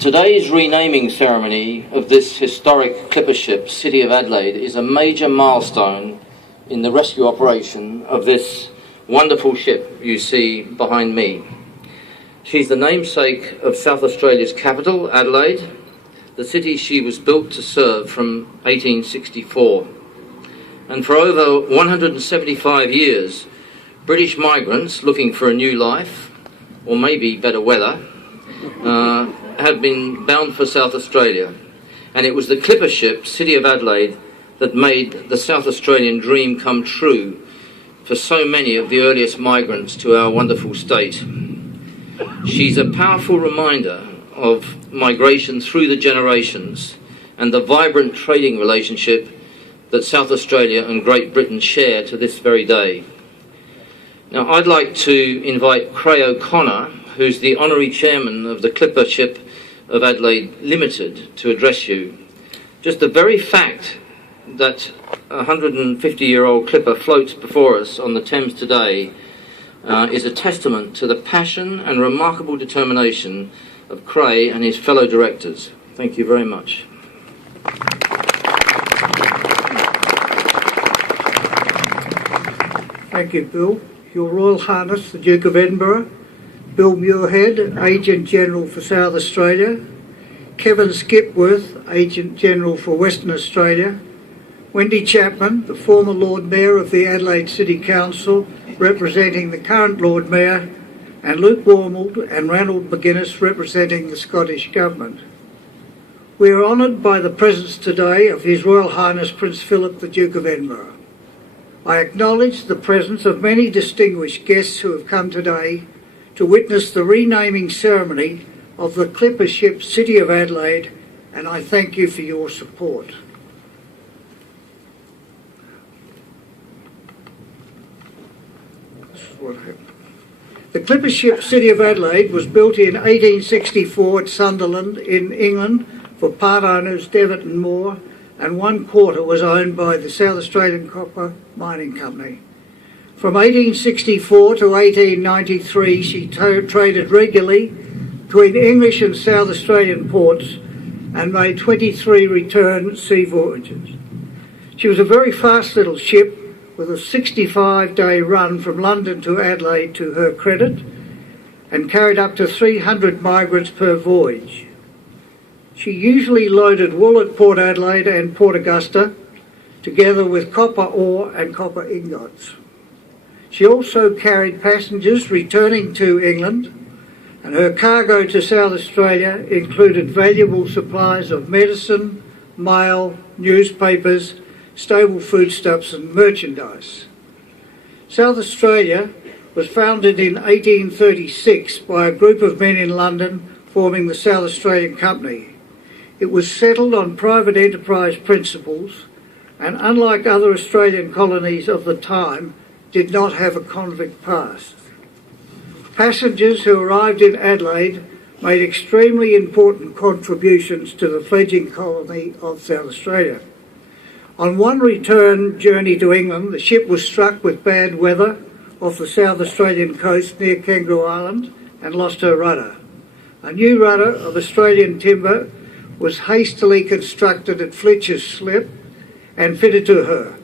Today's renaming ceremony of this historic clipper ship, City of Adelaide, is a major milestone in the rescue operation of this wonderful ship you see behind me. She's the namesake of South Australia's capital, Adelaide, the city she was built to serve from 1864. And for over 175 years, British migrants looking for a new life, or maybe better weather, have been bound for South Australia. And it was the clipper ship, City of Adelaide, that made the South Australian dream come true for so many of the earliest migrants to our wonderful state. She's a powerful reminder of migration through the generations and the vibrant trading relationship that South Australia and Great Britain share to this very day. Now, I'd like to invite Craig O'Connor, who's the Honorary Chairman of the Clipper Ship of Adelaide Limited, to address you. Just the very fact that a 150-year-old clipper floats before us on the Thames today is a testament to the passion and remarkable determination of Craig and his fellow directors. Thank you very much. Thank you, Bill. Your Royal Highness, the Duke of Edinburgh, Bill Muirhead, Agent General for South Australia, Kevin Skipworth, Agent General for Western Australia, Wendy Chapman, the former Lord Mayor of the Adelaide City Council, representing the current Lord Mayor, and Luke Wormald and Ranald McGuinness, representing the Scottish Government. We are honoured by the presence today of His Royal Highness Prince Philip, the Duke of Edinburgh. I acknowledge the presence of many distinguished guests who have come today to witness the renaming ceremony of the clipper ship City of Adelaide, and I thank you for your support. This is what happened. The clipper ship City of Adelaide was built in 1864 at Sunderland in England for part owners Devitt and Moore, and 1/4 was owned by the South Australian Copper Mining Company. From 1864 to 1893, she traded regularly between English and South Australian ports and made 23 return sea voyages. She was a very fast little ship with a 65-day run from London to Adelaide to her credit, and carried up to 300 migrants per voyage. She usually loaded wool at Port Adelaide and Port Augusta, together with copper ore and copper ingots. She also carried passengers returning to England, and her cargo to South Australia included valuable supplies of medicine, mail, newspapers, stable foodstuffs and merchandise. South Australia was founded in 1836 by a group of men in London forming the South Australian Company. It was settled on private enterprise principles, and unlike other Australian colonies of the time, did not have a convict past. Passengers who arrived in Adelaide made extremely important contributions to the fledgling colony of South Australia. On one return journey to England, the ship was struck with bad weather off the South Australian coast near Kangaroo Island and lost her rudder. A new rudder of Australian timber was hastily constructed at Fletcher's Slip and fitted to her.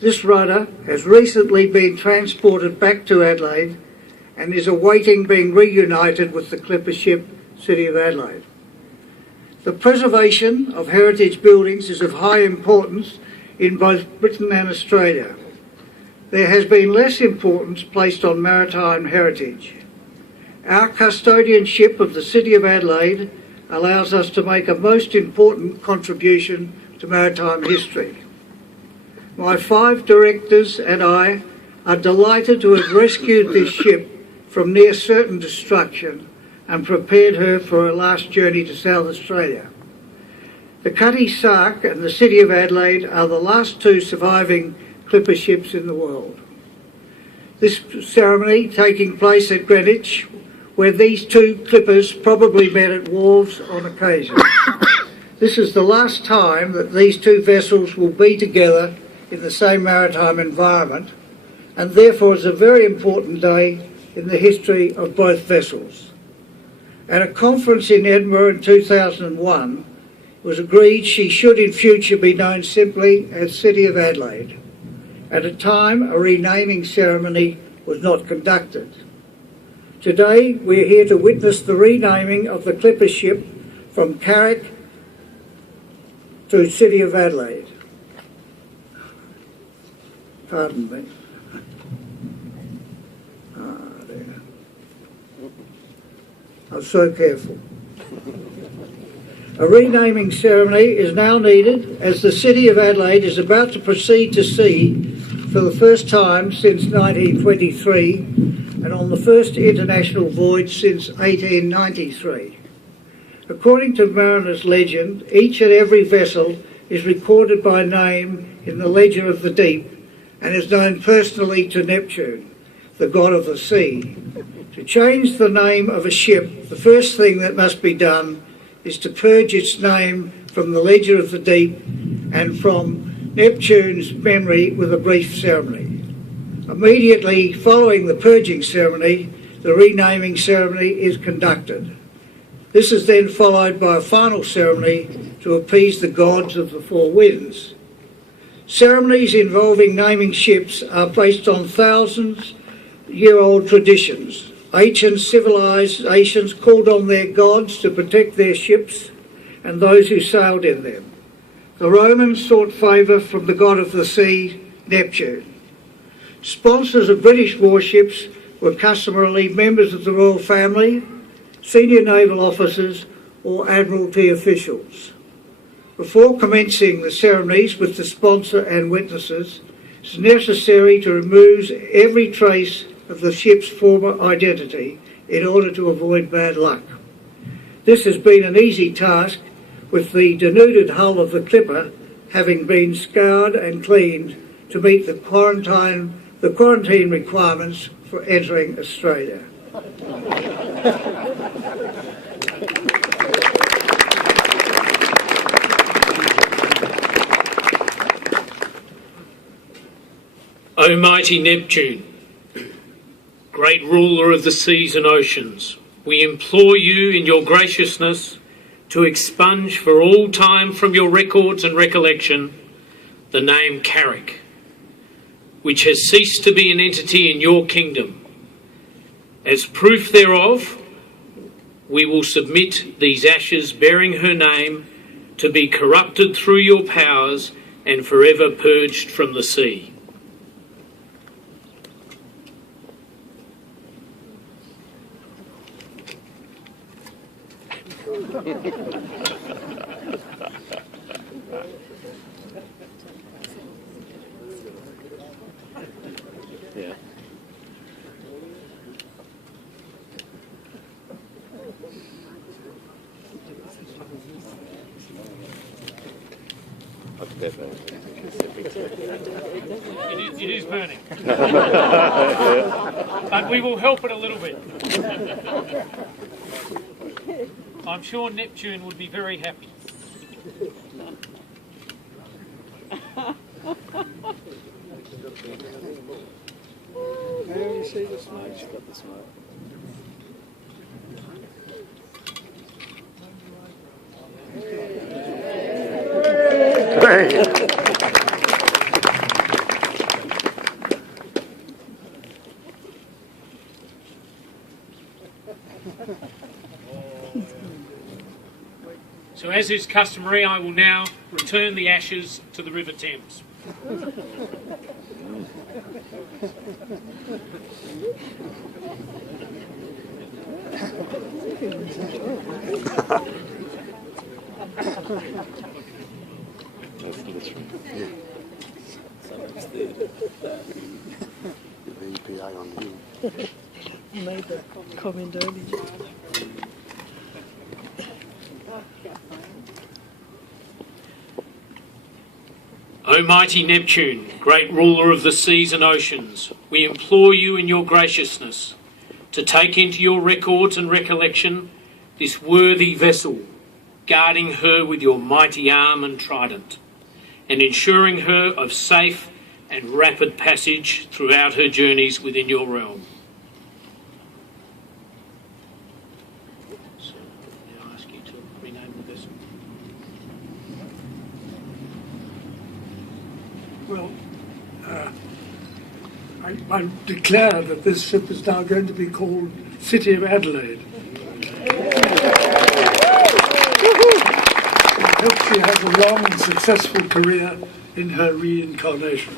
This rudder has recently been transported back to Adelaide and is awaiting being reunited with the clipper ship City of Adelaide. The preservation of heritage buildings is of high importance in both Britain and Australia. There has been less importance placed on maritime heritage. Our custodianship of the City of Adelaide allows us to make a most important contribution to maritime history. My 5 directors and I are delighted to have rescued this ship from near certain destruction and prepared her for her last journey to South Australia. The Cutty Sark and the City of Adelaide are the last 2 surviving clipper ships in the world. This ceremony taking place at Greenwich, where these 2 clippers probably met at wharves on occasion. This is the last time that these 2 vessels will be together in the same maritime environment, and therefore is a very important day in the history of both vessels. At a conference in Edinburgh in 2001, it was agreed she should in future be known simply as City of Adelaide. At the time, a renaming ceremony was not conducted. Today, we are here to witness the renaming of the clipper ship from Carrick to City of Adelaide. Pardon me. There. I'm so careful. A renaming ceremony is now needed as the City of Adelaide is about to proceed to sea for the first time since 1923 and on the first international voyage since 1893. According to mariner's legend, each and every vessel is recorded by name in the Ledger of the Deep and is known personally to Neptune, the god of the sea. To change the name of a ship, the first thing that must be done is to purge its name from the Ledger of the Deep and from Neptune's memory with a brief ceremony. Immediately following the purging ceremony, the renaming ceremony is conducted. This is then followed by a final ceremony to appease the gods of the four winds. Ceremonies involving naming ships are based on thousands-year-old traditions. Ancient civilizations called on their gods to protect their ships and those who sailed in them. The Romans sought favour from the god of the sea, Neptune. Sponsors of British warships were customarily members of the royal family, senior naval officers or admiralty officials. Before commencing the ceremonies with the sponsor and witnesses, it is necessary to remove every trace of the ship's former identity in order to avoid bad luck. This has been an easy task, with the denuded hull of the clipper having been scoured and cleaned to meet the quarantine requirements for entering Australia. O mighty Neptune, great ruler of the seas and oceans, we implore you in your graciousness to expunge for all time from your records and recollection the name Carrick, which has ceased to be an entity in your kingdom. As proof thereof, we will submit these ashes bearing her name to be corrupted through your powers and forever purged from the sea. Yeah. It is burning. But we will help it a little bit. I'm sure Neptune would be very happy. Can you see the smoke? She's got the smoke. So as is customary, I will now return the ashes to the River Thames. Yeah. Something's there. The EPA on the hill. You made the comment earlier. O mighty Neptune, great ruler of the seas and oceans, we implore you in your graciousness to take into your records and recollection this worthy vessel, guarding her with your mighty arm and trident, and ensuring her of safe and rapid passage throughout her journeys within your realm. Well, I declare that this ship is now going to be called City of Adelaide. I hope she has a long and successful career in her reincarnation.